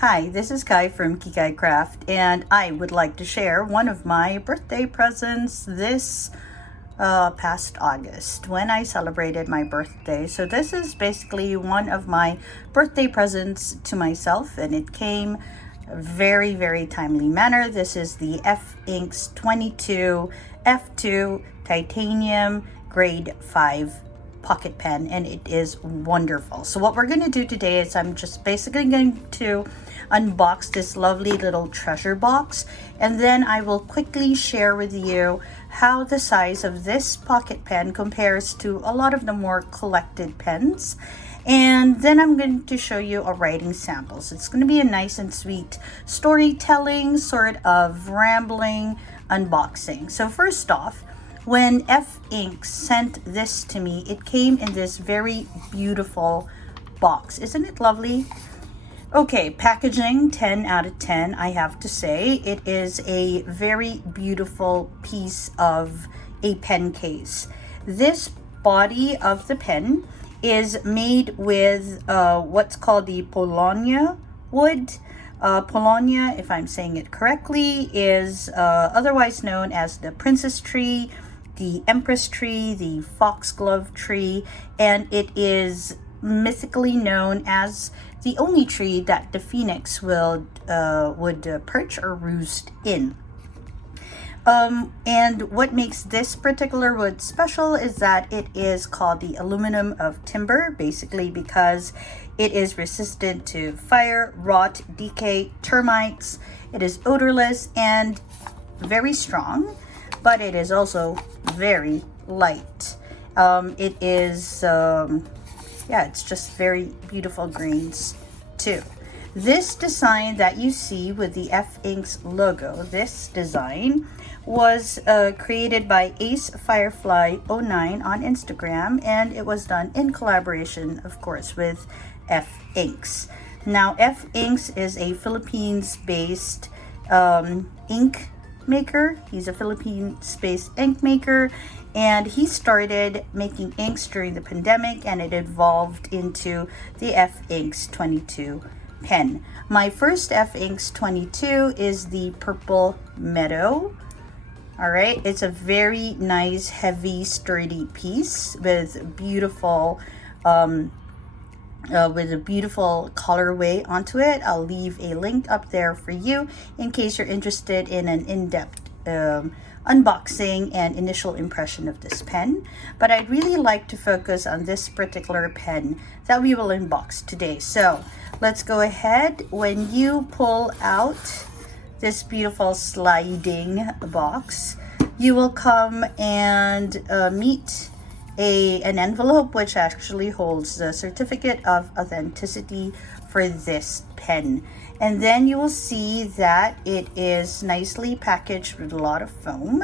Hi, this is Kai from Ti Gr.5, and I would like to share one of my birthday presents this past August when I celebrated my birthday. So this is basically one of my birthday presents to myself, and it came very timely manner. This is the F Inks 22 F2 Titanium Grade 5 pocket pen, and it is wonderful. So what we're going to do today is I'm just basically going to unbox this lovely little treasure box, and then I will quickly share with you how the size of this pocket pen compares to a lot of the more collected pens. And then I'm going to show you a writing sample. So it's going to be a nice and sweet storytelling, sort of rambling unboxing. So first off, when F Inks sent this to me, it came in this very beautiful box. Isn't it lovely? Okay, packaging 10 out of 10, I have to say. It is a very beautiful piece of a pen case. This body of the pen is made with what's called the Paulownia wood. Paulownia, if I'm saying it correctly, is otherwise known as the princess tree, the empress tree, the foxglove tree, and it is mythically known as the only tree that the phoenix would perch or roost in. And what makes this particular wood special is that it is called the aluminum of timber, basically because it is resistant to fire, rot, decay, termites. It is odorless and very strong, but it is also very light. It is yeah, it's just very beautiful grains too. This design that you see with the F Inks logo, this design was created by Ace Firefly 09 on Instagram, and it was done in collaboration, of course, with F Inks. Now, F Inks is a Philippines-based ink maker. He's a Philippines-based ink maker, and he started making inks during the pandemic, and it evolved into the F Inks 22 pen. My first F Inks 22 is the Purple Meadow. All right, it's a very nice, heavy, sturdy piece with beautiful with a beautiful colorway onto it. I'll leave a link up there for you in case you're interested in an in-depth unboxing and initial impression of this pen. But I'd really like to focus on this particular pen that we will unbox today. So let's go ahead. When you pull out this beautiful sliding box, you will come and meet an envelope which actually holds the certificate of authenticity for this pen. And then you will see that it is nicely packaged with a lot of foam.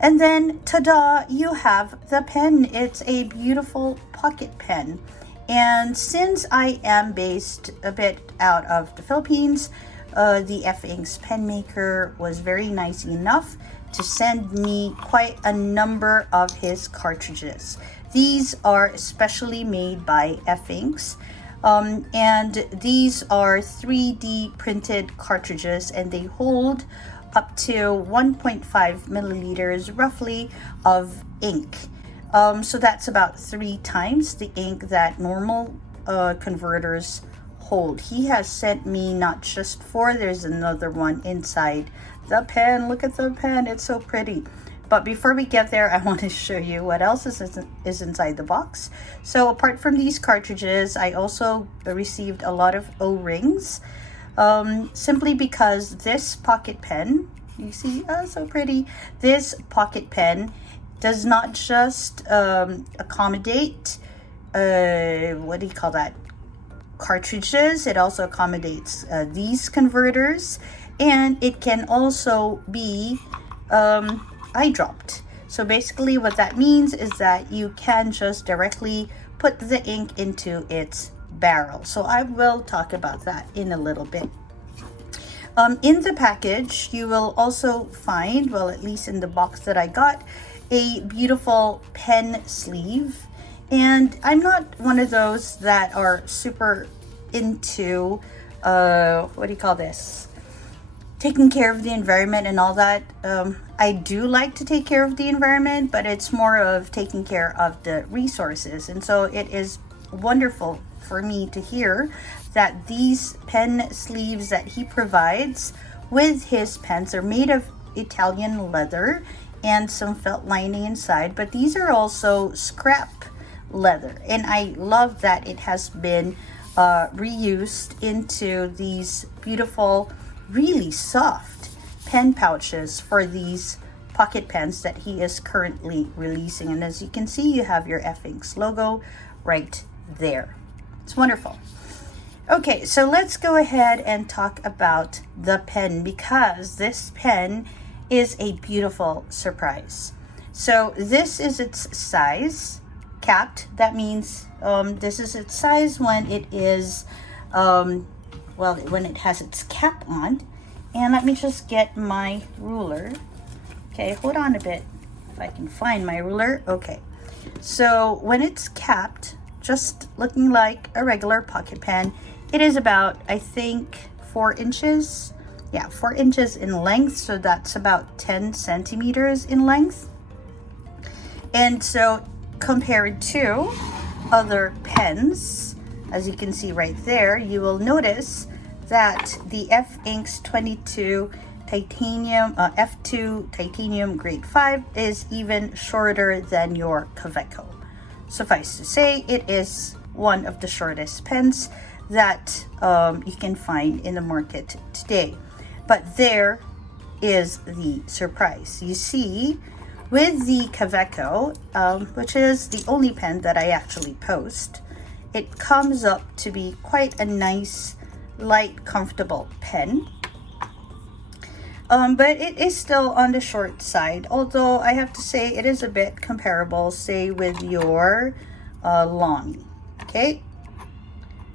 And then, ta-da, you have the pen. It's a beautiful pocket pen. And since I am based a bit out of the Philippines, the F Inks pen maker was very nice enough to send me quite a number of his cartridges. These are specially made by F Inks, and these are 3D printed cartridges, and they hold up to 1.5 milliliters roughly of ink. So that's about 3 times the ink that normal converters hold. He has sent me not just 4, there's another one inside the pen. Look at the pen, it's so pretty. But before we get there, I want to show you what else is inside the box. So apart from these cartridges, I also received a lot of O-rings, simply because this pocket pen, you see, so pretty. This pocket pen does not just accommodate, what do you call that? Cartridges. It also accommodates these converters, and it can also be eye dropped. So basically what that means is that you can just directly put the ink into its barrel. So I will talk about that in a little bit. In the package, you will also find, well, at least in the box that I got, a beautiful pen sleeve. And I'm not one of those that are super into what do you call this? Taking care of the environment and all that. I do like to take care of the environment, but it's more of taking care of the resources. And so it is wonderful for me to hear that these pen sleeves that he provides with his pens are made of Italian leather and some felt lining inside, but these are also scrap leather, and I love that it has been reused into these beautiful, really soft pen pouches for these pocket pens that he is currently releasing. And as you can see, you have your F-Inks logo right there. It's wonderful. Okay, so let's go ahead and talk about the pen, because this pen is a beautiful surprise. So this is its size, capped. That means this is its size when it is well, when it has its cap on. And let me just get my ruler. Okay, hold on a bit if I can find my ruler. Okay, so when it's capped, just looking like a regular pocket pen, it is about, I think, 4 inches. Yeah, 4 inches in length, so that's about 10 centimeters in length. And so compared to other pens, as you can see right there, you will notice that the F-Inks 22 titanium, F2 titanium grade 5 is even shorter than your Kaweco. Suffice to say, it is one of the shortest pens that you can find in the market today. But there is the surprise. You see, with the Kaweco, which is the only pen that I actually post, it comes up to be quite a nice, light, comfortable pen. But it is still on the short side, although I have to say it is a bit comparable, say, with your Lamy. Okay,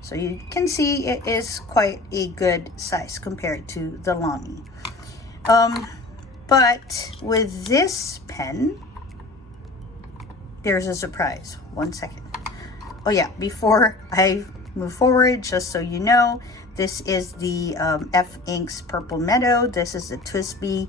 so you can see it is quite a good size compared to the Lamy. But with this pen, there's a surprise. One second. Oh yeah, before I move forward, just so you know, this is the F-Inks Purple Meadow. This is the TWSBI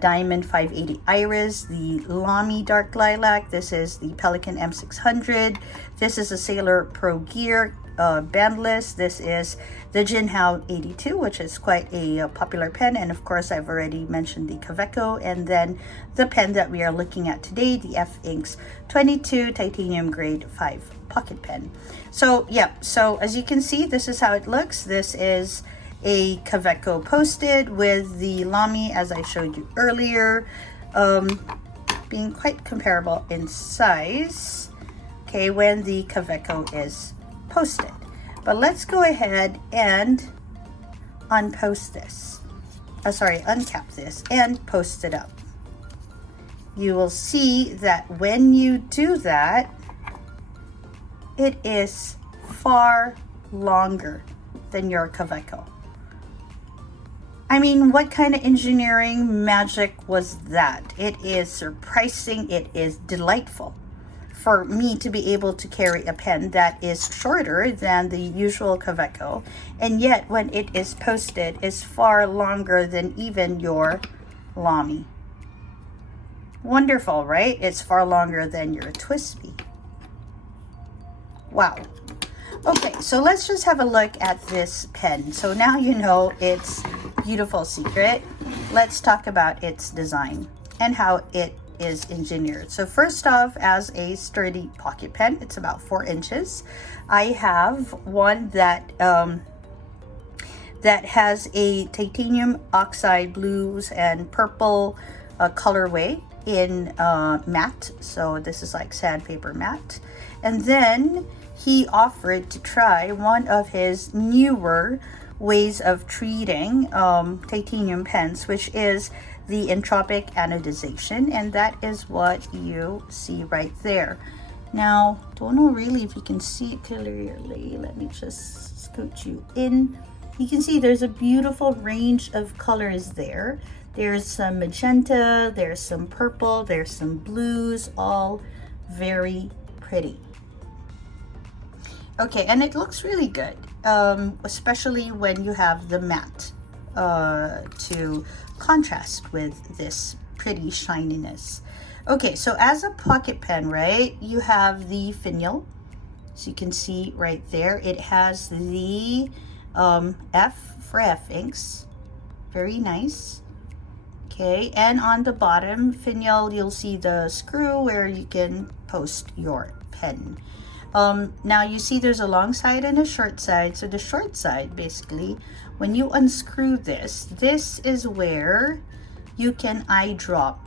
Diamond 580 Iris, the Lamy Dark Lilac. This is the Pelikan M600. This is a Sailor Pro Gear bandless. This is the Jinhao 82, which is quite a popular pen. And of course, I've already mentioned the Kaweco. And then the pen that we are looking at today, the F-Inks 22 Titanium Grade 5 pocket pen. So yeah, so as you can see, this is how it looks. This is a Kaweco posted with the Lamy, as I showed you earlier, being quite comparable in size, okay, when the Kaweco is posted. But let's go ahead and unpost this. Uncap this and post it up. You will see that when you do that, it is far longer than your Kaweco. I mean, what kind of engineering magic was that? It is surprising. It is delightful for me to be able to carry a pen that is shorter than the usual Kaweco, and yet when it is posted is far longer than even your Lamy. Wonderful, right? It's far longer than your TWSBI. Wow. Okay, so let's just have a look at this pen. So now you know its beautiful secret. Let's talk about its design and how it is engineered. So first off, as a sturdy pocket pen, it's about 4 inches. I have one that that has a titanium oxide blues and purple colorway in matte. So this is like sandpaper matte. And then he offered to try one of his newer ways of treating titanium pens, which is the entropic anodization, and that is what you see right there. Now, don't know really if you can see it clearly. Let me just scoot you in. You can see there's a beautiful range of colors there. There's some magenta, there's some purple, there's some blues, all very pretty. Okay, and it looks really good. especially when you have the matte to contrast with this pretty shininess. Okay, so as a pocket pen, right, you have the finial. So you can see right there, it has the F for F inks. Very nice. Okay, and on the bottom finial, you'll see the screw where you can post your pen. Now you see there's a long side and a short side. So the short side, basically, when you unscrew this, this is where you can eyedrop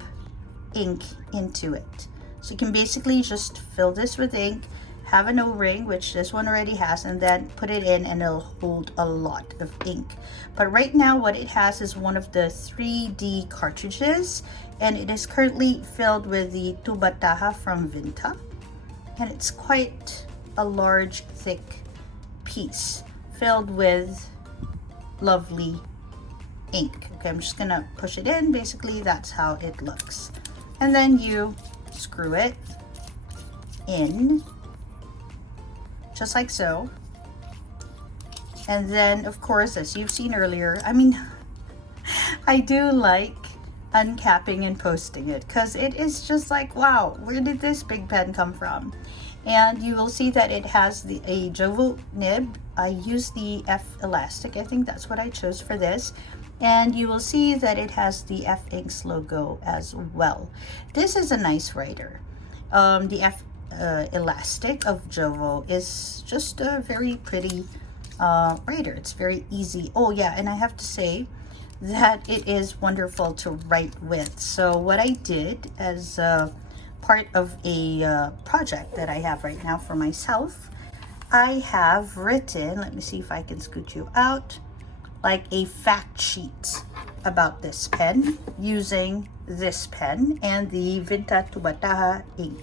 ink into it. So you can basically just fill this with ink, have an O-ring, which this one already has, and then put it in and it'll hold a lot of ink. But right now what it has is one of the 3D cartridges, and it is currently filled with the Tubataha from Vinta. And it's quite a large, thick piece filled with lovely ink. Okay, I'm just gonna push it in. Basically, that's how it looks. And then you screw it in, just like so. And then, of course, as you've seen earlier, I mean, I do like uncapping and posting it because it is just like, wow, where did this big pen come from? And you will see that it has a Jovo nib. I use the F elastic. I think that's what I chose for this. And you will see that it has the F Inks logo as well. This is a nice writer. The F elastic of Jovo is just a very pretty writer. It's very easy. Oh yeah, and I have to say that it is wonderful to write with. So what I did as part of a project that I have right now for myself, I have written, let me see if I can scoot you out, like a fact sheet about this pen using this pen and the Vinta Tubataha ink.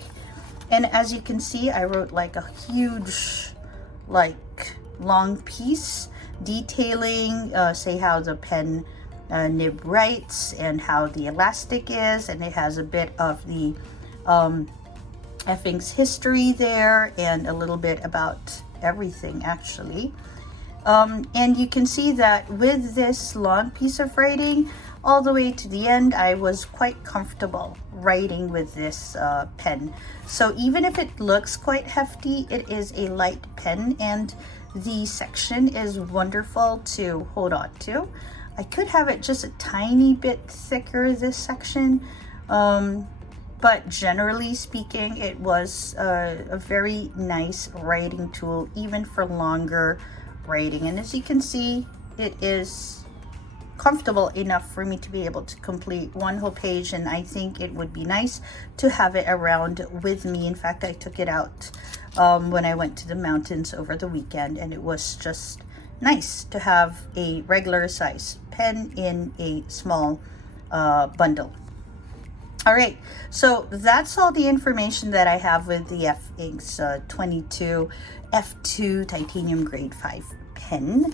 And as you can see, I wrote like a huge, like long piece detailing, say how the pen nib writes and how the elastic is, and it has a bit of the F Inks history there and a little bit about everything actually. And you can see that with this long piece of writing all the way to the end, I was quite comfortable writing with this pen. So even if it looks quite hefty, it is a light pen, and the section is wonderful to hold on to. I could have it just a tiny bit thicker, this section, but generally speaking, it was a very nice writing tool, even for longer writing. And as you can see, it is comfortable enough for me to be able to complete one whole page, and I think it would be nice to have it around with me. In fact, I took it out when I went to the mountains over the weekend, and it was just nice to have a regular size pen in a small bundle. All right, so that's all the information that I have with the F Inks 22 F2 Titanium Grade 5 pen.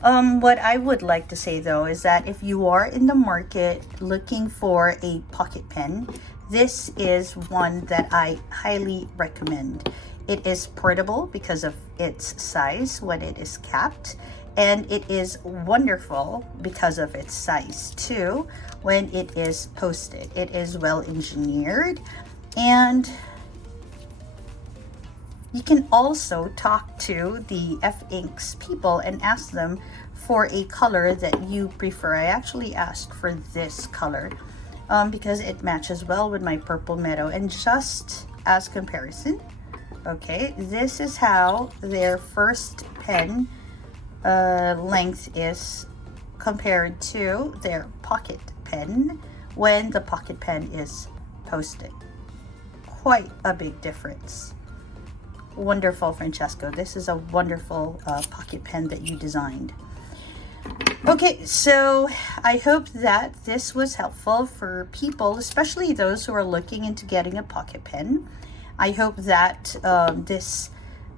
What I would like to say though is that if you are in the market looking for a pocket pen, this is one that I highly recommend. It is portable because of its size when it is capped, and it is wonderful because of its size too when it is posted. It is well engineered, and you can also talk to the F Inks people and ask them for a color that you prefer. I actually asked for this color because it matches well with my purple meadow. And just as comparison, okay, this is how their first pen length is compared to their pocket pen when the pocket pen is posted. Quite a big difference. Wonderful, Francesco. This is a wonderful pocket pen that you designed. Okay, so I hope that this was helpful for people, especially those who are looking into getting a pocket pen. I hope that this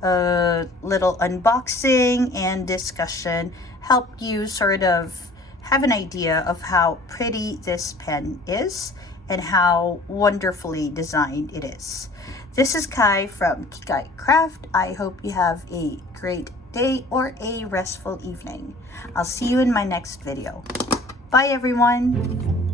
little unboxing and discussion helped you sort of have an idea of how pretty this pen is and how wonderfully designed it is. This is Kai from Ti Gr.5. I hope you have a great day or a restful evening. I'll see you in my next video. Bye everyone!